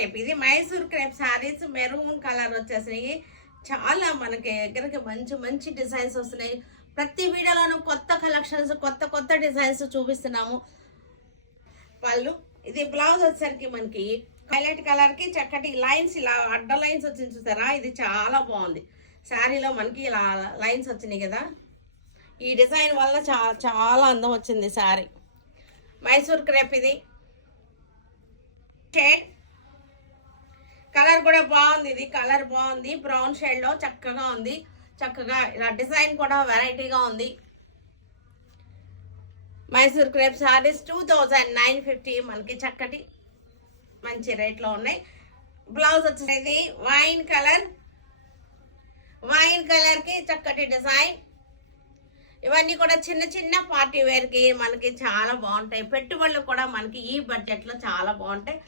Crepe, ఇది Mysore crepe saris maroon colour వచ్చేసినాయి. చాలా మనకి దగ్గరకి మంచి మంచి డిజైన్స్ వస్తున్నాయి. ప్రతి వీడియోలోనూ కొత్త కలెక్షన్స్, కొత్త కొత్త డిజైన్స్ చూపిస్తున్నాము. పళ్ళు, ఇది బ్లౌజ్ వచ్చేసరికి మనకి హైలైట్ కలర్ కి చక్కటి లైన్స్, ఇలా అడ్డ లైన్స్ వచ్చింది చూసారా, ఇది చాలా బాగుంది. శారీలో మనకి ఇలా లైన్స్ వచ్చినాయి కదా, ఈ డిజైన్ వల్ల చాలా అందం వచ్చింది శారీ. మైసూర్ క్రేప్, ఇది షేడ్ కలర్ కూడా బాగుంది. ఇది కలర్ బాగుంది, బ్రౌన్ షేడ్ లో చక్కగా ఉంది. చక్కగా ఇలా డిజైన్ కూడా వెరైటీగా ఉంది. మైసూర్ క్రేప్ శారీస్ 2950 మనకి చక్కటి మంచి రేట్లో ఉన్నాయి. బ్లౌజ్ వచ్చేది వైన్ కలర్, వైన్ కలర్ కి చక్కటి డిజైన్. ఇవన్నీ కూడా చిన్న చిన్న పార్టీ వేర్ కి మనకి చాలా బాగుంటాయి. పెట్టుబడులు కూడా మనకి ఈ బడ్జెట్ లో చాలా బాగుంటాయి.